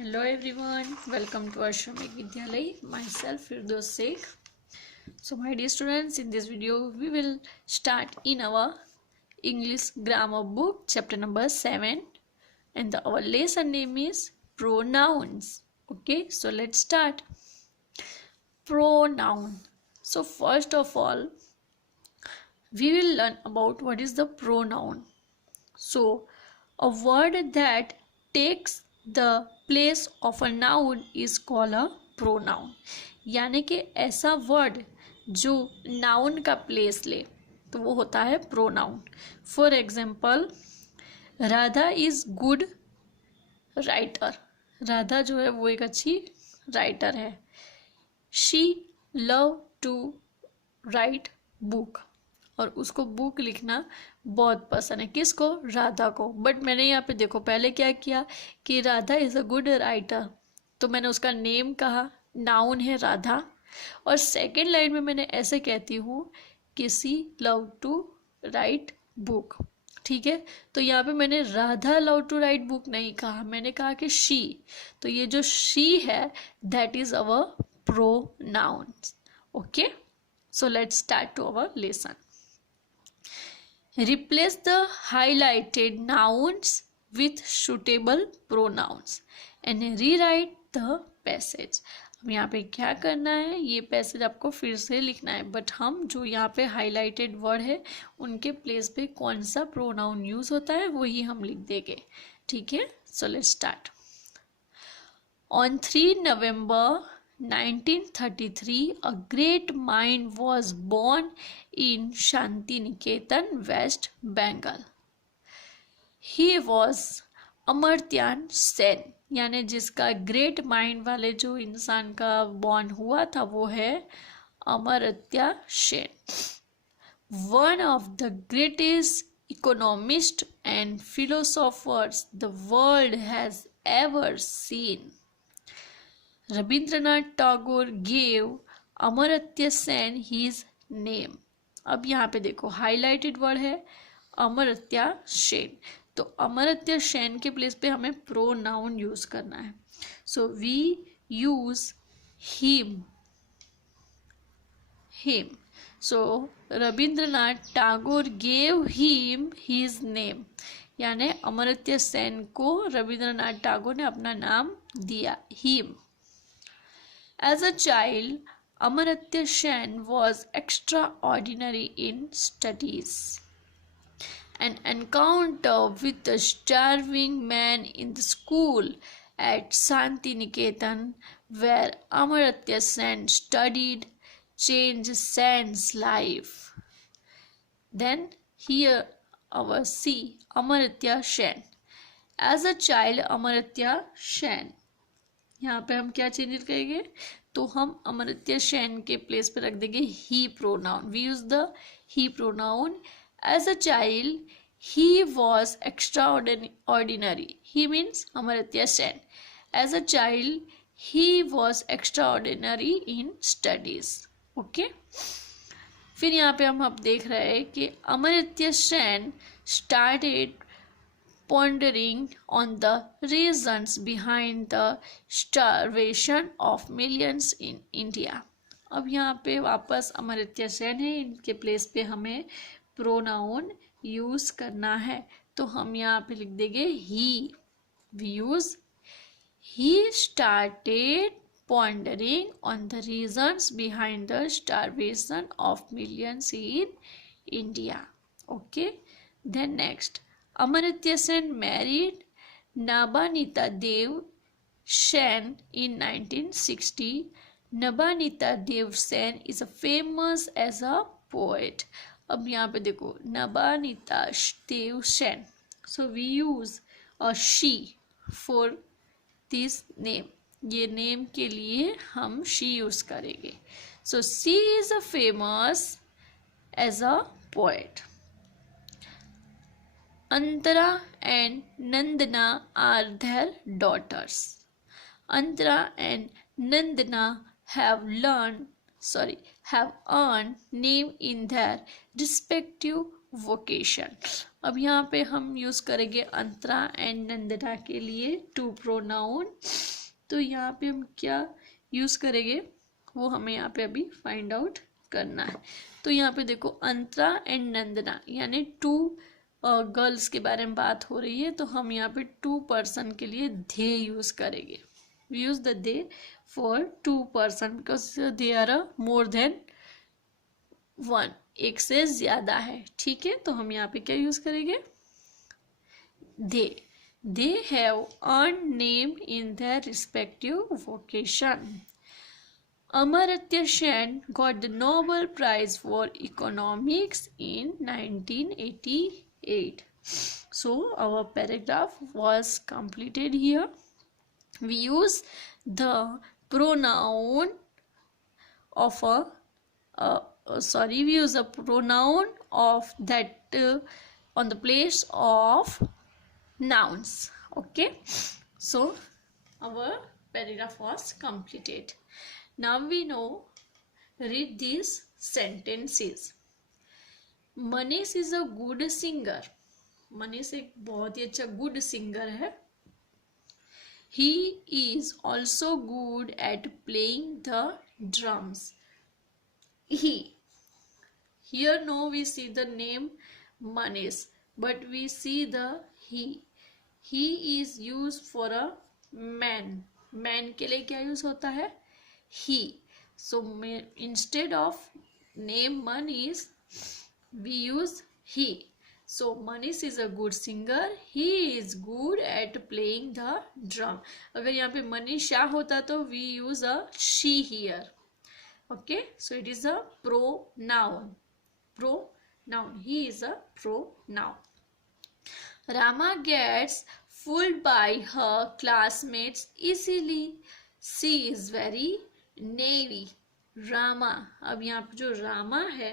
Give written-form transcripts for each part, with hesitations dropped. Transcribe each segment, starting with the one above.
Hello everyone, welcome to Ashramik Vidyalay. Myself Firdaus Sheikh. So my dear students, in this video we will start in our English grammar book chapter number 7 and our lesson name is pronouns. Okay, so let's start. Pronoun. So first of all, we will learn about what is the pronoun. So a word that takes the place of a noun is called a pronoun. यानी कि ऐसा word जो noun का place ले तो वो होता है pronoun. For example, Radha is good writer. Radha जो है वो एक अच्छी राइटर है. She love to write book. और उसको बुक लिखना बहुत पसंद है. किसको? राधा को. बट मैंने यहाँ पे देखो पहले क्या किया कि Radha is a good writer, तो मैंने उसका नेम कहा, नाउन है राधा. और सेकेंड लाइन में मैंने ऐसे कहती हूँ कि she love to write book. ठीक है, तो यहाँ पे मैंने Radha love to write book नहीं कहा, मैंने कहा कि शी. तो ये जो शी है that is our pronoun. Okay, so let's start to our lesson. Replace the highlighted nouns with suitable pronouns and rewrite the passage. अब यहाँ पे क्या करना है, ये पैसेज आपको फिर से लिखना है, बट हम जो यहाँ पे हाईलाइटेड वर्ड है उनके प्लेस पे कौन सा प्रोनाउन यूज होता है वही हम लिख देंगे. ठीक है, सो let's start. On 3 November 1933, a great mind was born in Shantiniketan, West Bengal. He was Amartya Sen. यानी जिसका ग्रेट माइंड वाले जो इंसान का बॉर्न हुआ था वो है Amartya Sen. One of the greatest economists and philosophers the world has ever seen. Rabindranath Tagore gave Amartya Sen his name. अब यहाँ पे देखो हाईलाइटेड वर्ड है अमर्त्या सेन, तो अमर्त्य सेन के प्लेस पे हमें प्रोनाउन यूज करना है. So we use him. So Rabindranath Tagore gave him his name. यानी अमर्त्य सेन को रविंद्रनाथ टैगोर ने अपना नाम दिया, him. As a child, Amartya Sen was extraordinary in studies. An encounter with a starving man in the school at Santiniketan, where Amartya Sen studied, changed Sen's life. Then here our see Amartya Sen. As a child, Amartya Sen. यहाँ पे हम क्या change करेंगे, तो हम अमर्त्य सेन के place पे रख देंगे he pronoun. We use the he pronoun. As a child he was extraordinary. He means Amartya Sen. As a child he was extraordinary in studies. Okay, फिर यहाँ पे हम अब देख रहे हैं कि Amartya Sen started pondering on the reasons behind the starvation of millions in India. अब यहाँ पे वापस अमर्त्य सेन है, इनके प्लेस पे हमें प्रोनाउन यूज करना है, तो हम यहाँ पे लिख देंगे he. We use he started pondering on the reasons behind the starvation of millions in India. Okay, then next, Amartya Sen married Nabanita Dev Sen in 1960. Nabanita Dev Sen is famous as a poet. अब यहाँ पे देखो Nabanita Dev Sen. So we use a she for this name. ये name के लिए हम she use करेंगे. So she is a famous as a poet. Antara and Nandana are their daughters. Antara and Nandana have earned name in their respective vocation. अब यहाँ पे हम use करेंगे अंतरा एंड नंदना के लिए टू प्रोनाउन। तो यहाँ पे हम क्या यूज करेंगे वो हमें यहाँ पे अभी फाइंड आउट करना है। तो यहाँ पे देखो अंतरा एंड नंदना यानी टू गर्ल्स के बारे में बात हो रही है, तो हम यहाँ पे टू पर्सन के लिए दे यूज करेंगे। We use the they for two person because they are more than one, एक से ज्यादा है। ठीक है, तो हम यहाँ पे क्या यूज करेंगे, they have earn name in their respective vocation. Amartya Sen got the Nobel Prize for Economics in 1988. So our paragraph was completed here. We use the pronoun of we use a pronoun of that on the place of nouns. Okay, so our paragraph was completed. Now we know, read these sentences. Manish is a good singer. Manish एक बहुत ही अच्छा good singer है. He is also good at playing the drums. He. Here no we see the name Manish, but we see the he. He is used for a man. Man के लिए क्या use होता है, he. So instead of name Manish we use he. So Manish is a good singer. He is good at playing the drum. अगर यहाँ पे मनीषा होता तो we use a she here. Okay, so it is a pronoun. Pronoun. He is a pronoun. Rama gets fooled by her classmates easily. She is very navy. Rama, अब यहाँ पे जो रामा है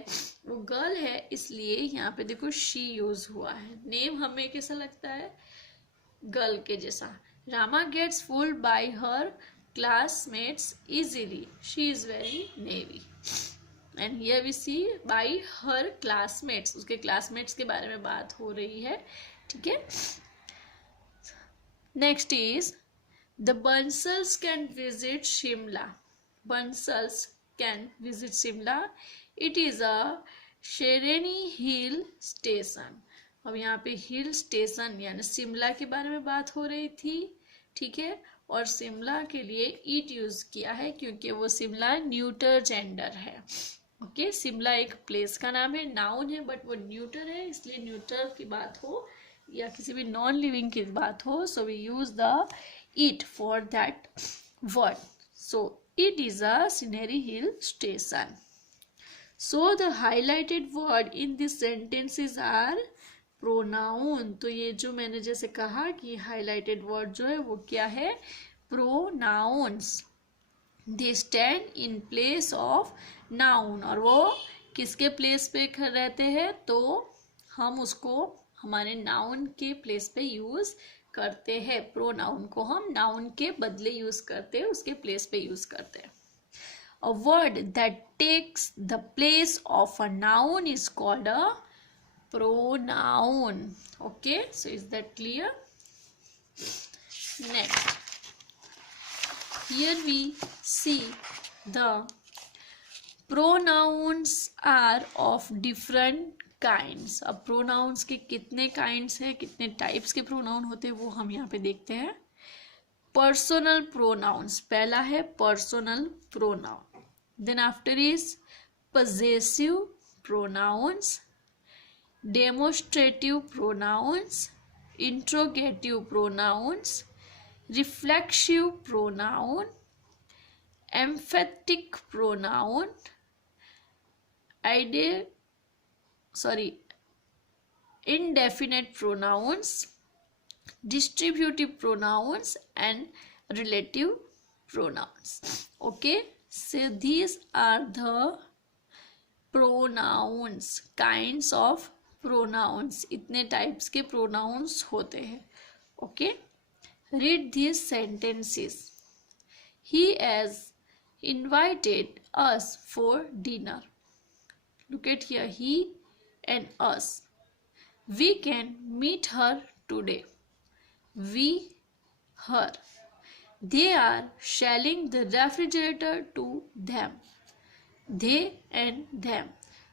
वो गर्ल है, इसलिए यहाँ पे देखो शी यूज हुआ है. नेम हमें कैसा लगता है, गर्ल के जैसा. Rama gets fooled by her classmates easily. She is very naive. And here we see by her classmates, उसके क्लासमेट्स के बारे में बात हो रही है. ठीक है. Next is the Bansals can visit Shimla. Bansals can visit Shimla. It is a Shereni Hill Station. अब यहाँ पे हिल स्टेशन यानी शिमला के बारे में बात हो रही थी. ठीक है, और शिमला के लिए इट यूज किया है क्योंकि वो शिमला न्यूटर जेंडर है. ओके, शिमला एक प्लेस का नाम है, नाउन है, बट वो न्यूटर है, इसलिए न्यूटर की बात हो या किसी भी नॉन लिविंग की बात हो, so we use the it for that word. So it is a scenery hill station. So the highlighted word in these sentences are pronoun. तो ये जो मैंने जैसे कहा कि highlighted word जो है वो क्या है, pronouns. They stand in place of noun. और वो किसके प्लेस पे रहते हैं, तो हम उसको हमारे नाउन के प्लेस पे यूज करते हैं. प्रोनाउन को हम नाउन के बदले यूज करते हैं, उसके प्लेस पे यूज करते हैं. A word that takes the place of a noun is called a pronoun. Okay, so is that clear? Next, here we see the pronouns are of different kinds. अब pronouns के कितने kinds है, कितने types के pronoun होते हैं वो हम यहाँ पे देखते हैं. पर्सनल प्रोनाउंस, पहला है personal pronoun. Then after is possessive pronouns, demonstrative pronouns, interrogative pronouns, reflexive pronoun, emphatic pronoun, indefinite pronouns, distributive pronouns and relative pronouns. Okay, so these are the pronouns, kinds of pronouns. इतने types के pronouns होते हैं. Okay, read these sentences. He has invited us for dinner. Look at here, he and us. We can meet her today. We, her. They are selling the refrigerator to them. They and them.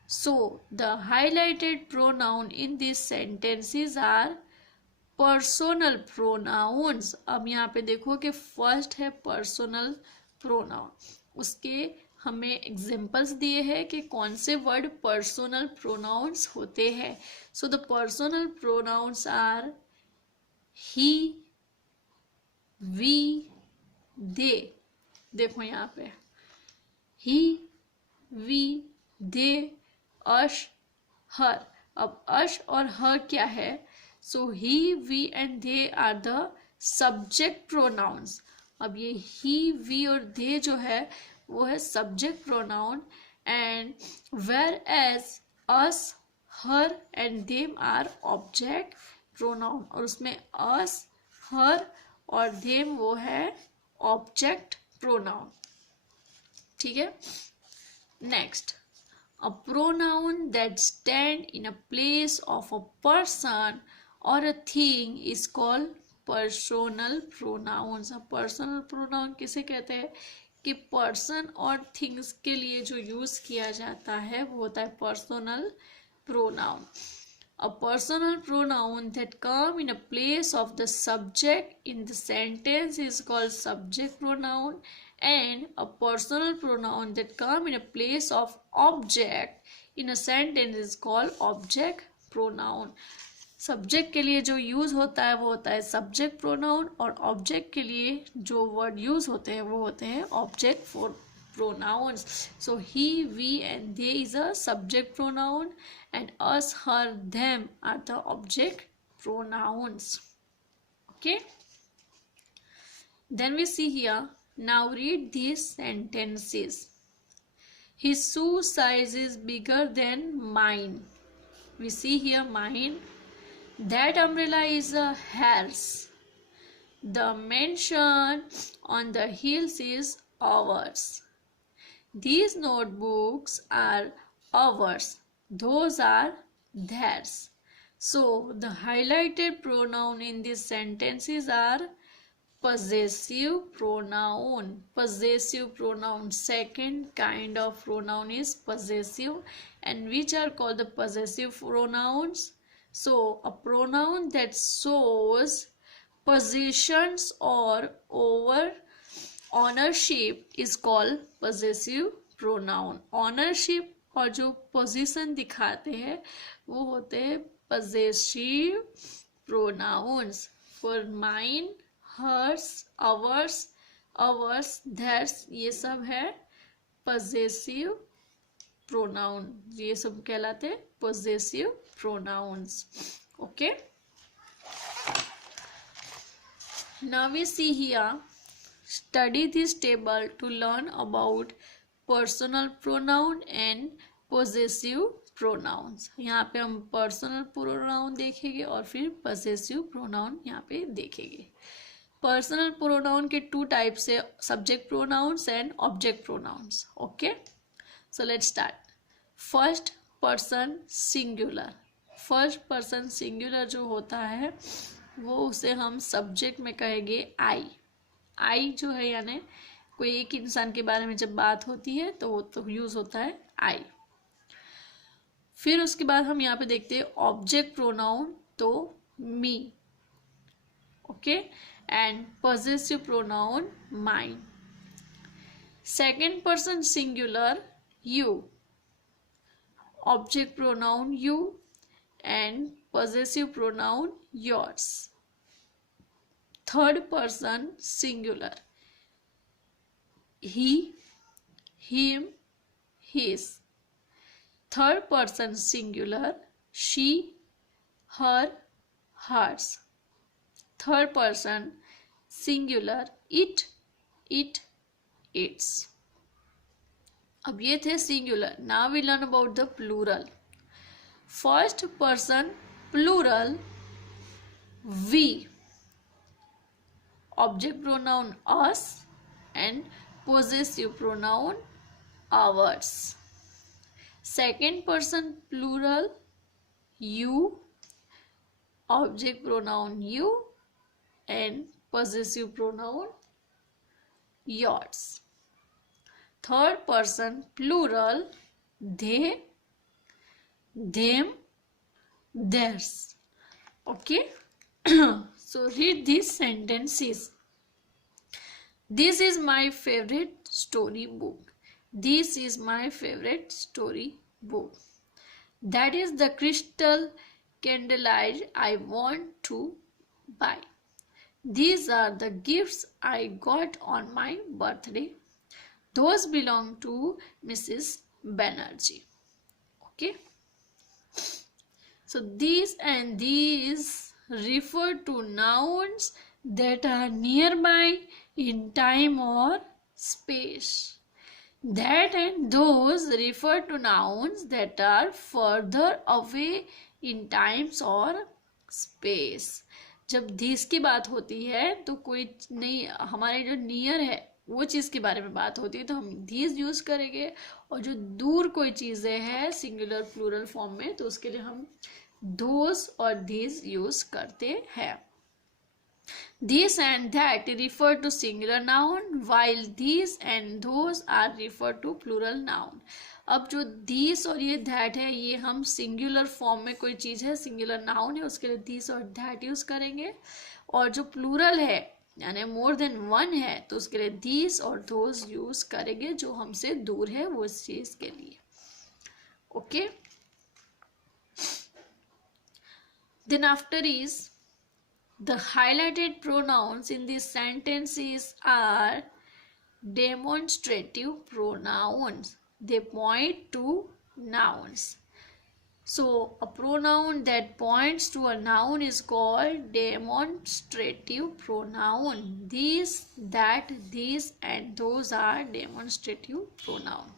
So the highlighted pronoun in these sentences are personal pronouns. अब यहाँ पे देखो कि first है personnel pronoun. उसके हमें examples दिए हैं कि कौन से वर्ड पर्सोनल प्रोनाउंस होते हैं. So the personal pronouns are he, we, they. देखो यहाँ पे ही, वी, दे, अश, हर. अब अश और हर क्या है? So he, we and they are the subject pronouns. अब ये he, we और they जो है वो है subject pronoun, and whereas us, her and them are object pronoun. और उसमें us, her और them वो है object pronoun. ठीक है. Next, a pronoun that stand in a place of a person or a thing is called personal pronouns. अब personal pronoun किसे कहते हैं? कि person और things के लिए जो use किया जाता है वो होता है personal pronoun. A personal pronoun that come in a place of the subject in the sentence is called subject pronoun, and a personal pronoun that come in a place of object in a sentence is called object pronoun. Subject के लिए जो use होता है वो होता है subject pronoun, और object के लिए जो वर्ड यूज होते हैं वो होते हैं object for pronouns. So he, we and they is a subject pronoun, and us, her, them are the object pronouns. Okay, then we see here. Now read these sentences. His shoe size is bigger than mine. We see here mine. That umbrella is a hers. The mansion on the hills is ours. These notebooks are ours. Those are theirs. So the highlighted pronoun in these sentences are possessive pronoun. Possessive pronoun, second kind of pronoun is possessive, and which are called the possessive pronouns. So a pronoun that shows possessions or over ownership is called possessive pronoun. Ownership और जो position दिखाते हैं वो होते हैं possessive pronouns. For mine, hers, ours, theirs, ये सब है possessive pronoun. ये सब कहलाते हैं possessive pronouns. Okay, now we see here. Study this table to learn about personal pronoun and possessive pronouns. यहाँ पे हम personal pronoun देखेंगे और फिर possessive pronoun यहाँ पे देखेंगे. पर्सनल प्रोनाउन के टू टाइप्स है, subject pronouns and object pronouns. Okay, so let's start. First person singular. First person singular जो होता है वो उसे हम सब्जेक्ट में कहेंगे आई. आई जो है यानी कोई एक इंसान के बारे में जब बात होती है तो वो तो यूज होता है आई. फिर उसके बाद हम यहाँ पे देखते हैं ऑब्जेक्ट प्रोनाउन, तो me. Okay, and possessive pronoun mine. Second person singular you. Object pronoun you and possessive pronoun yours. Third person singular he, him, his. Third person singular she, her, hers. Third person singular it, its. अब ये थे singular. Now we learn about the plural. First person plural we. Object pronoun us and possessive pronoun ours. Second person plural you, object pronoun you, and possessive pronoun yours. Third person plural they, them, theirs. Okay. So read these sentences. This is my favorite story book. This is my favorite story book. That is the crystal candlelight I want to buy. These are the gifts I got on my birthday. Those belong to Mrs. Banerjee. Okay. So these and these refer to nouns that are nearby in time or space. That and those refer to nouns that are further away in times or space. जब these की बात होती है तो कोई नहीं, हमारे जो near है वो चीज़ के बारे में बात होती है तो हम these यूज़ करेंगे, और जो दूर कोई चीज़ें हैं सिंगुलर प्लूरल फॉर्म में तो उसके लिए हम those और these यूज़ करते हैं. This and that refer to singular noun while these and those are refer to plural noun. अब जो these और ये that है ये हम सिंगुलर फॉर्म में कोई चीज़ है सिंगुलर नाउन है उसके लिए these और that यूज़ करेंगे, और जो प्लूरल है यानी मोर देन वन है तो उसके लिए these और those यूज़ करेंगे जो हमसे दूर है वो इस चीज़ के लिए. Okay. Then after is the highlighted pronouns in this sentences are demonstrative pronouns. They point to nouns. So a pronoun that points to a noun is called demonstrative pronoun. These, that, these and those are demonstrative pronoun.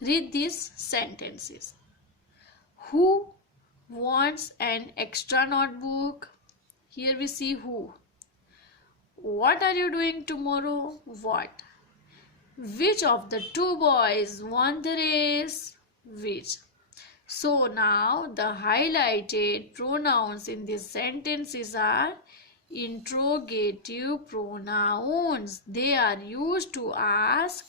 Read these sentences. Who wants an extra notebook? Here we see who. What are you doing tomorrow? What. Which of the two boys won the race? Which. So now the highlighted pronouns in this sentences are interrogative pronouns. They are used to ask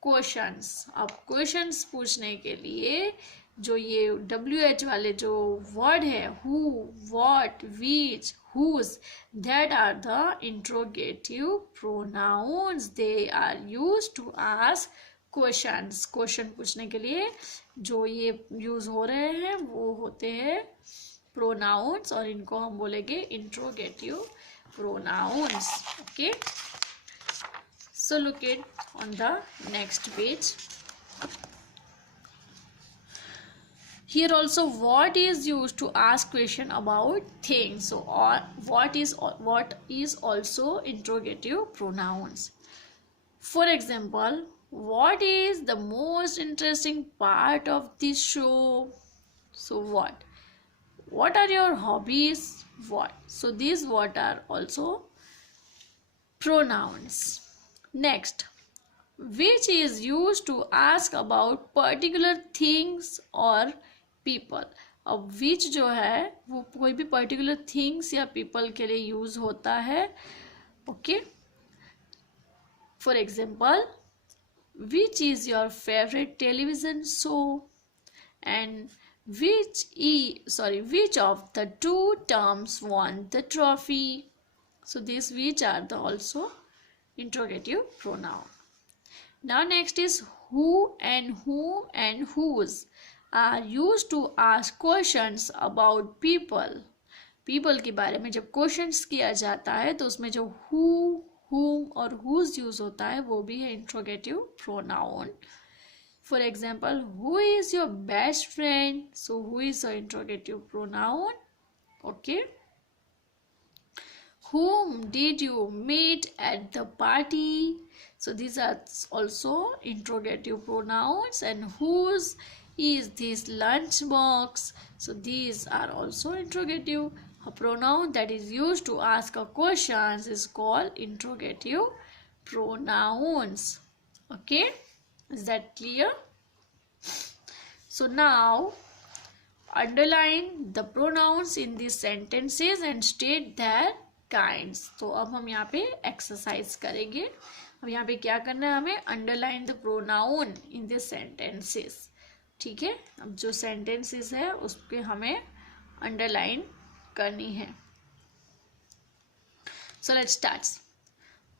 questions. अब questions पूछने के लिए जो ये WH वाले जो word है who, what, which, whose, that are the interrogative pronouns. They are used to ask questions. Question पूछने के लिए जो ये यूज हो रहे हैं वो होते हैं प्रोनाउंस और इनको हम बोलेंगे interrogative pronounce. Okay. So look it on the next page. Here also what is used to ask question about things. So or what is also interrogative pronouns. For example, what is the most interesting part of this show? So what are your hobbies? What. So these what are also pronouns. Next, which is used to ask about particular things or people. अब which जो है वो कोई भी particular things या people के लिए use होता है. Okay. For example, which is your favorite television show, and which of the two terms won the trophy. So these which are the also interrogative pronoun. Now next is who and whom and whose are used to ask questions about people. people के बारे में जब questions किया जाता है तो उसमें जो who, whom और whose यूज होता है वो भी है interrogative pronoun. For example, who is your best friend? So who is an interrogative pronoun. Okay. Whom did you meet at the party? So these are also interrogative pronouns. And whose is this lunchbox? So these are also interrogative. A pronoun that is used to ask a question is called interrogative pronouns. Okay, is that clear? So now Underline the pronouns in these sentences and state their kinds. तो अब हम यहाँ पे exercise करेंगे. अब यहाँ पे क्या करना है हमें? Underline the pronoun in this sentences. ठीक है, अब जो सेंटेंसेस है उसके हमें अंडरलाइन करनी है. So let's start.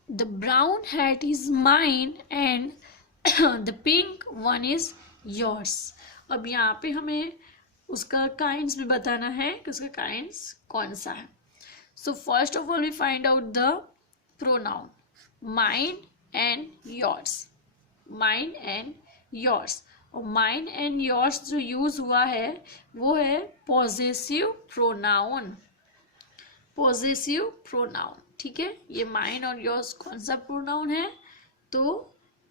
The brown hat is mine and the pink one is yours. अब यहाँ पे हमें उसका काइंड्स भी बताना है कि उसका काइंड्स कौन सा है. So first of all we find out the pronoun mine and yours. Mine and yours. और mine and yours जो यूज हुआ है वो है possessive pronoun. Possessive pronoun. ठीक है, ये mine और yours कौन सा pronoun है? तो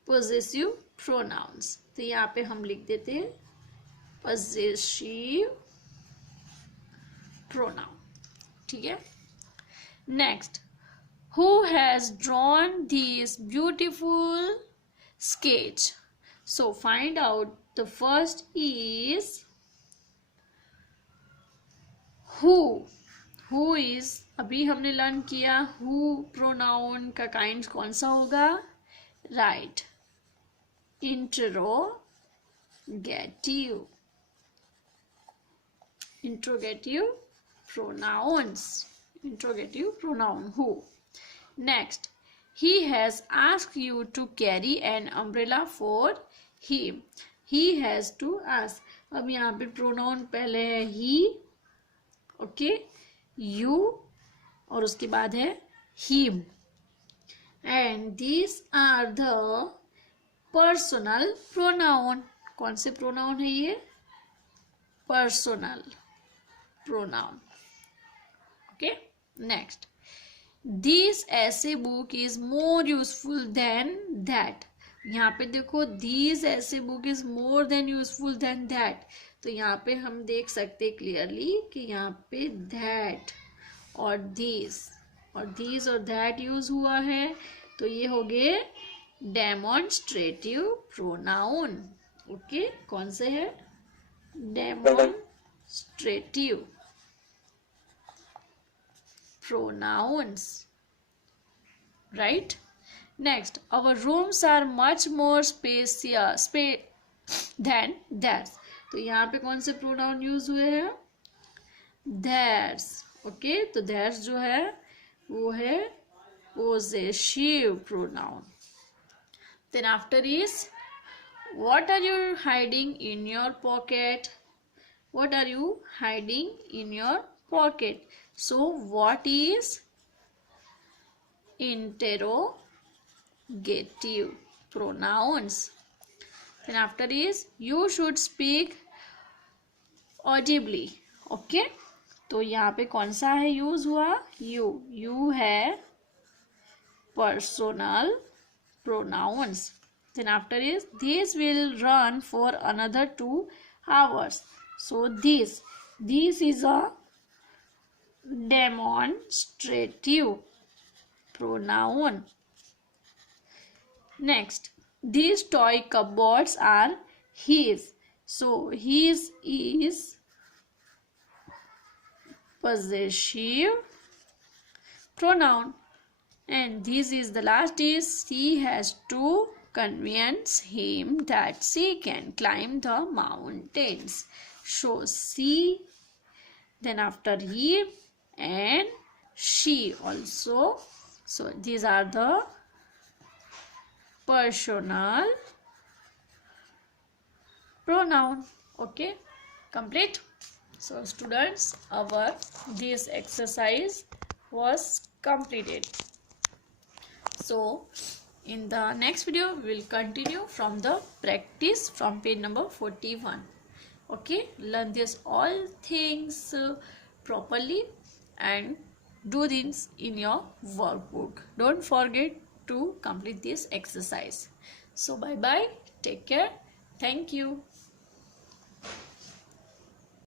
possessive pronouns. तो यहाँ पे हम लिख देते हैं possessive pronoun. ठीक है. Next, who has drawn this beautiful sketch? So find out. The first is who. Who is, अभी हमने लर्न किया who pronoun का काइंड कौन सा होगा? Right, interrogative. Interrogative pronouns. Interrogative pronoun who. Next, he has asked you to carry an umbrella for him. He has to ask. अब यहाँ पे pronoun पहले है he, okay, you और उसके बाद है him. And these are the personal pronoun. कौन से pronoun है ये? Personal pronoun. Okay. Next, this essay book is more useful than that. यहाँ पे देखो these essay book is more than useful than that. तो यहाँ पे हम देख सकते क्लियरली कि यहाँ पे that और these और that यूज हुआ है. तो ये हो गए डेमोन्स्ट्रेटिव प्रोनाउन. ओके, कौन से है? Demonstrative pronouns. Right. Next, our rooms are much more spacious than theirs. तो यहाँ पे कौन से pronoun यूज हुए हैं? Theirs. ओके, तो theirs जो है वो है possessive pronoun. Then after is what are you hiding in your pocket? What are you hiding in your pocket? So what is interrogative pronouns. Then after is you should speak audibly. Okay, तो यहाँ पे कौन सा है use हुआ? you है personal pronouns. Then after is this will run for another 2 hours. So this is a demonstrative pronoun. Next, these toy cupboards are his. So his is possessive pronoun. And this is the last is she has to convince him that she can climb the mountains. So she, then after he and she also. So these are the personal pronoun. Okay, complete. So students, our this exercise was completed. So in the next video we will continue from the practice from page number 41. Okay, learn this all things properly and do this in your workbook. Don't forget to complete this exercise. So bye bye, take care, thank you.